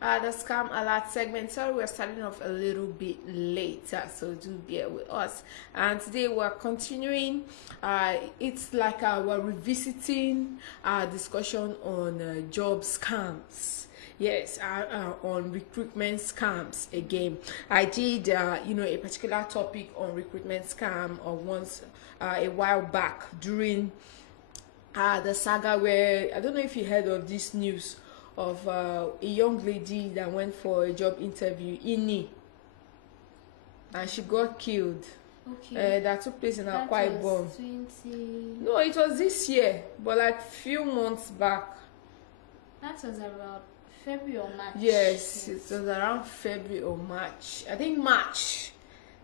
the scam alert segment. Sorry, we're starting off a little bit later, so do bear with us. And today we're continuing. It's like we're revisiting our discussion on job scams. Yes, on recruitment scams again. I did, a particular topic on recruitment scam once a while back during the saga where I don't know if you heard of this news of a young lady that went for a job interview in Ni, and she got killed. Okay. That took place in That Akwa was Ibom. No, it was this year, but like few months back. That was around February or March. Yes, it was around February or March. I think March.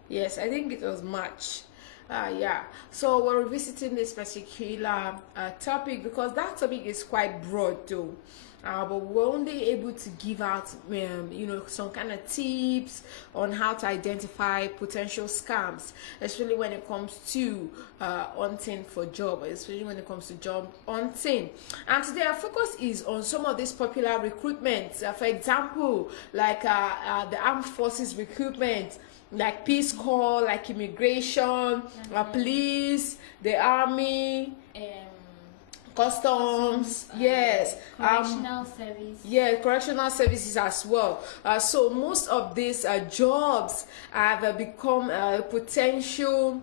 Yes, I think it was March. Yeah. So we're revisiting this particular topic because that topic is quite broad though. But we're only able to give out, some kind of tips on how to identify potential scams, especially when it comes to hunting for job, especially when it comes to job hunting. And today our focus is on some of these popular recruitments. For example, like the armed forces recruitment, like Peace Corps, like immigration, police, the army. Customs, yes, correctional service. Yeah, correctional services as well. So most of these jobs have become potential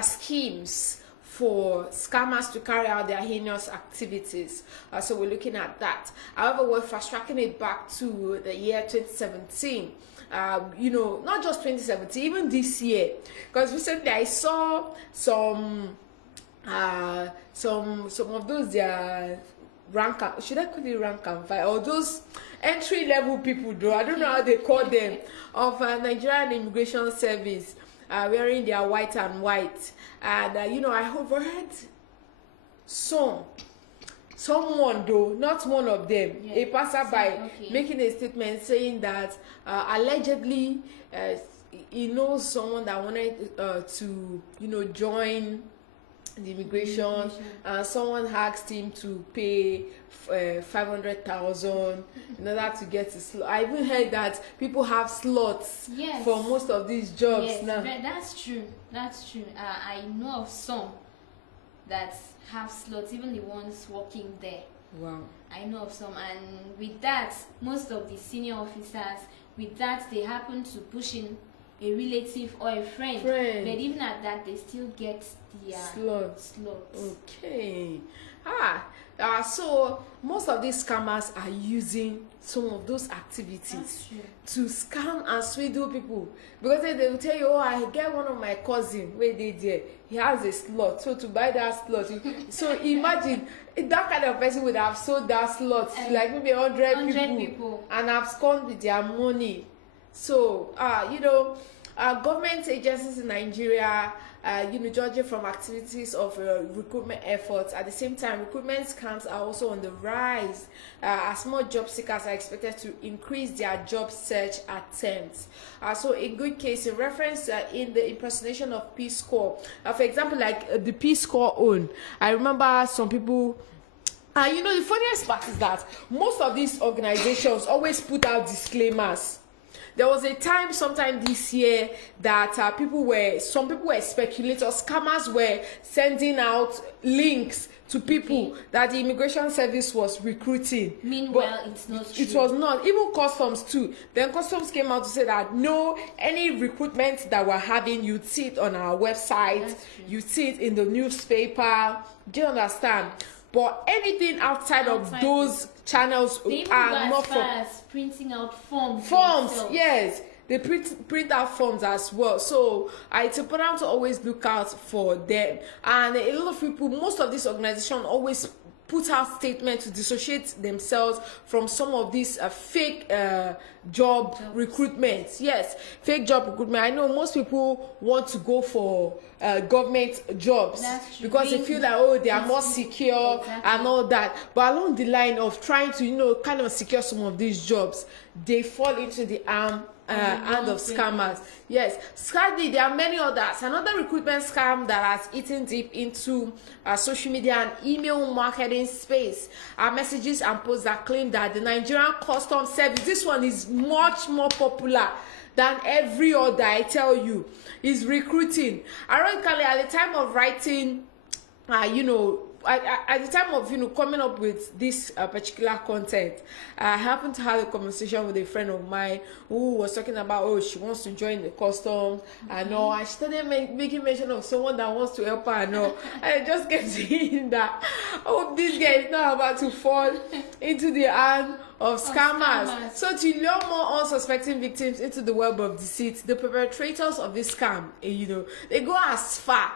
schemes for scammers to carry out their heinous activities. So we're looking at that. However, we're fast tracking it back to the year 2017. Not just 2017, even this year, because recently I saw some of those should I call it rank and file, or those entry level people though, I don't know how they call them, of Nigerian Immigration Service wearing their white and white, and I overheard someone though, not one of them, a passerby making a statement saying that allegedly he knows someone that wanted to join the immigration, and someone asked him to pay 500,000 in order to get a slot. I even heard that people have slots for most of these jobs now. That's true. I know of some that have slots, even the ones working there. Wow. I know of some, and with that, most of the senior officers, with that, they happen to push in a relative or a friend. But even at that, they still get the slots. Okay. So most of these scammers are using some of those activities to scam and swindle people, because they will tell you, oh, I get one of my cousin where they there, he has a slot, so to buy that slot so imagine that kind of person would have sold that slot to like maybe 100 people and have scorned with their money. So government agencies in Nigeria, judging from activities of recruitment efforts, at the same time, recruitment scams are also on the rise as more job seekers are expected to increase their job search attempts. So a good case in reference in the impersonation of Peace Corps. For example, like the Peace Corps own. I remember some people. The funniest part is that most of these organizations always put out disclaimers. There was a time sometime this year that some people were speculators, scammers were sending out links to people that the immigration service was recruiting. Meanwhile, it's not true. It was not. Even customs too. Then customs came out to say that no, any recruitment that we're having, you'd see it on our website, you see it in the newspaper. Do you understand? But anything outside of those channels are not for printing out forms. Yes, they print out forms as well. So it's important to always look out for them. And a lot of people, most of these organizations always put out statements to dissociate themselves from some of these fake job recruitments. Yes, fake job recruitment. I know most people want to go for government jobs because they feel like, they are more secure and all that. But along the line of trying to kind of secure some of these jobs, they fall into the arm hand of scammers. Yes, sadly, there are many others. Another recruitment scam that has eaten deep into social media and email marketing space are messages and posts that claim that the Nigerian Customs Service, this one is much more popular than every other, I tell you, is recruiting. Ironically, at the time of writing, at the time of coming up with this particular content, I happened to have a conversation with a friend of mine who was talking about she wants to join the customs and all, and she started making mention of someone that wants to help her and all. And I just kept saying that this guy is not about to fall into the hand of scammers. So to lure more unsuspecting victims into the web of deceit, the perpetrators of this scam, they go as far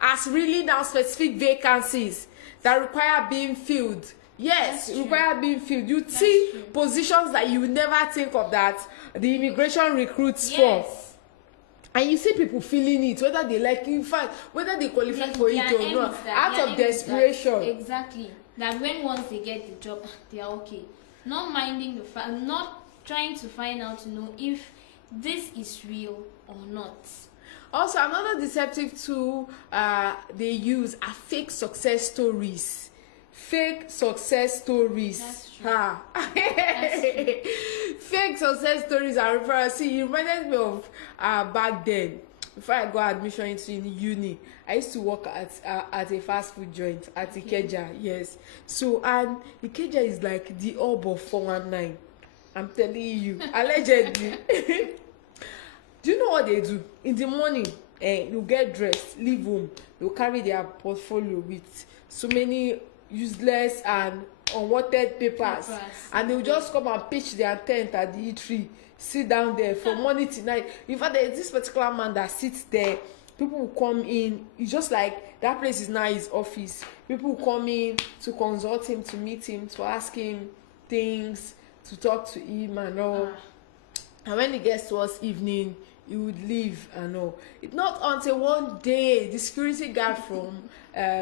as really now specific vacancies that require being filled. Yes, require being filled. You see positions that you would never think of that the immigration recruits for. And you see people feeling it, whether they like it, in fact, whether they qualify for it or not, out of desperation. Exactly. That when once they get the job, they are okay. Not minding the fact, not trying to find out to know if this is real or not. Also, another deceptive tool they use are fake success stories. Fake success stories. That's true. That's true. Fake success stories are referred. See, it reminded me of back then, before I got admission into uni. I used to work at a fast food joint at Ikeja. Yes. So, and Ikeja is like the hub of 419. I'm telling you, allegedly. Do you know what they do? In the morning, you get dressed, leave home, they'll carry their portfolio with so many useless and unwanted papers. And they'll just come and pitch their tent at the eatery, sit down there from morning to night. In fact, there's this particular man that sits there. People will come in. It's just like that place is now his office. People will come in to consult him, to meet him, to ask him things, to talk to him and all. And when it gets towards evening, he would leave and all. It's not until one day the security guard from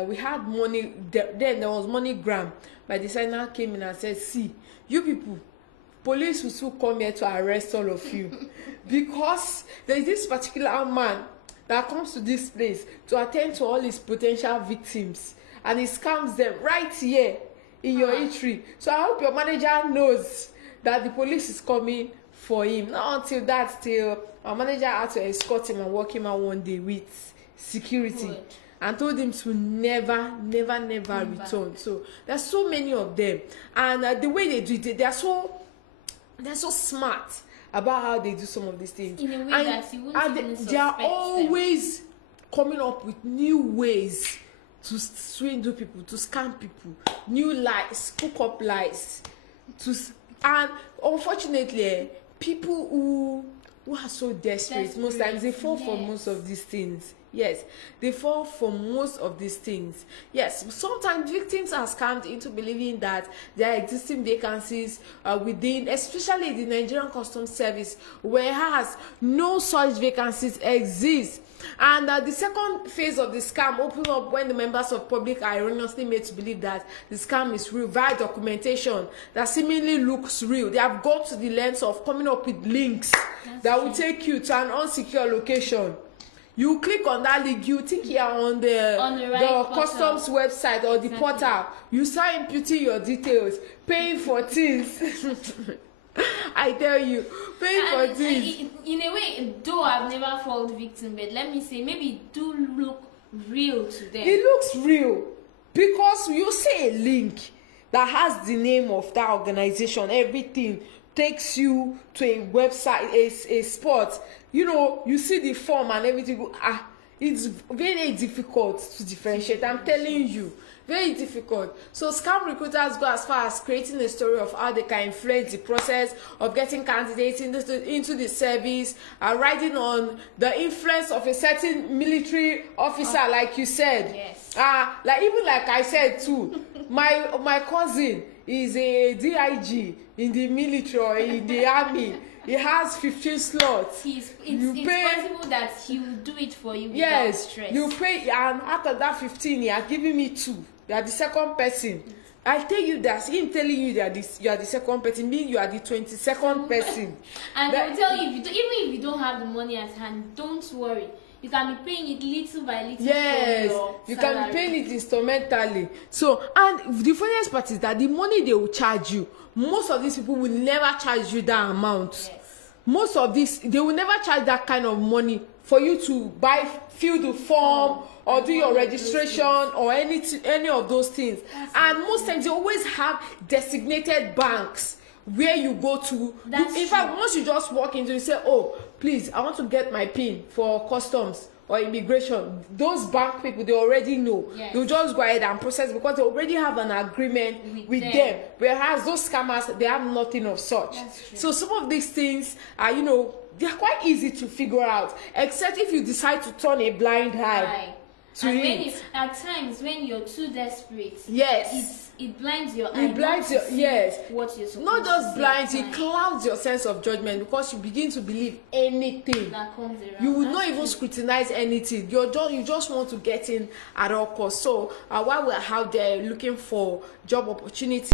we had money then there was MoneyGram, but the designer came in and said, see, you people, police will soon come here to arrest all of you because there is this particular man that comes to this place to attend to all his potential victims and he scams them right here in your eatery. So I hope your manager knows that the police is coming for him. Not until that, till our manager had to escort him and walk him out one day with security. Good. And told him to never return. So there's so many of them, and the way they do it, they're so smart about how they do some of these things. In a way and, that you wouldn't even suspect they are always them. Coming up with new ways to swindle people, to scam people, new lies, cook up lies, and unfortunately, people who are so desperate most times they fall for most of these things. Yes, they fall for most of these things. Yes, sometimes victims are scammed into believing that there are existing vacancies within, especially the Nigerian Customs Service, whereas no such vacancies exist. And the second phase of the scam opened up when the members of public are erroneously made to believe that the scam is real via documentation that seemingly looks real. They have gone to the lengths of coming up with links that will take you to an unsecure location. You click on that link, you think you are on the customs website or the portal. You start inputting your details, paying for things. I tell you, paying for things. In a way, though I've never fallen victim, but let me say, maybe it do look real to them. It looks real because you see a link that has the name of that organization, everything takes you to a website, a spot. You see the form and everything. It's very difficult to differentiate. I'm telling you, very difficult. So scam recruiters go as far as creating a story of how they can influence the process of getting candidates into the service, riding on the influence of a certain military officer, like you said. Yes. Like I said too, my cousin is a DIG in the military or in the army. He has 15 slots. It's possible that he will do it for you without stress. You pay, and after that 15, he has given me 2. You are the second person I tell you that him telling you that you are the second person, mean you are the 22nd person. And they will tell you, even if you don't have the money at hand, don't worry. You can be paying it little by little. Yes, you can be paying it instrumentally. So, and the funniest part is that the money they will charge you, most of these people will never charge you that amount. Yes. Most of this, they will never charge that kind of money for you to fill the form or do your registration or any of those things. And most times they always have designated banks where you go to. In fact, once you just walk into, you say, oh, please, I want to get my PIN for customs or immigration. Those bank people, they already know. Yes. They'll just go ahead and process because they already have an agreement with them. Whereas those scammers, they have nothing of such. So some of these things are, they are quite easy to figure out, except if you decide to turn a blind eye. At times when you're too desperate, it blinds your eye. It blinds your what you're supposed not just to blinds, it clouds your sense of judgment because you begin to believe anything that comes around. You will not even scrutinize anything. You just want to get in at all costs. So while we're out there looking for job opportunities,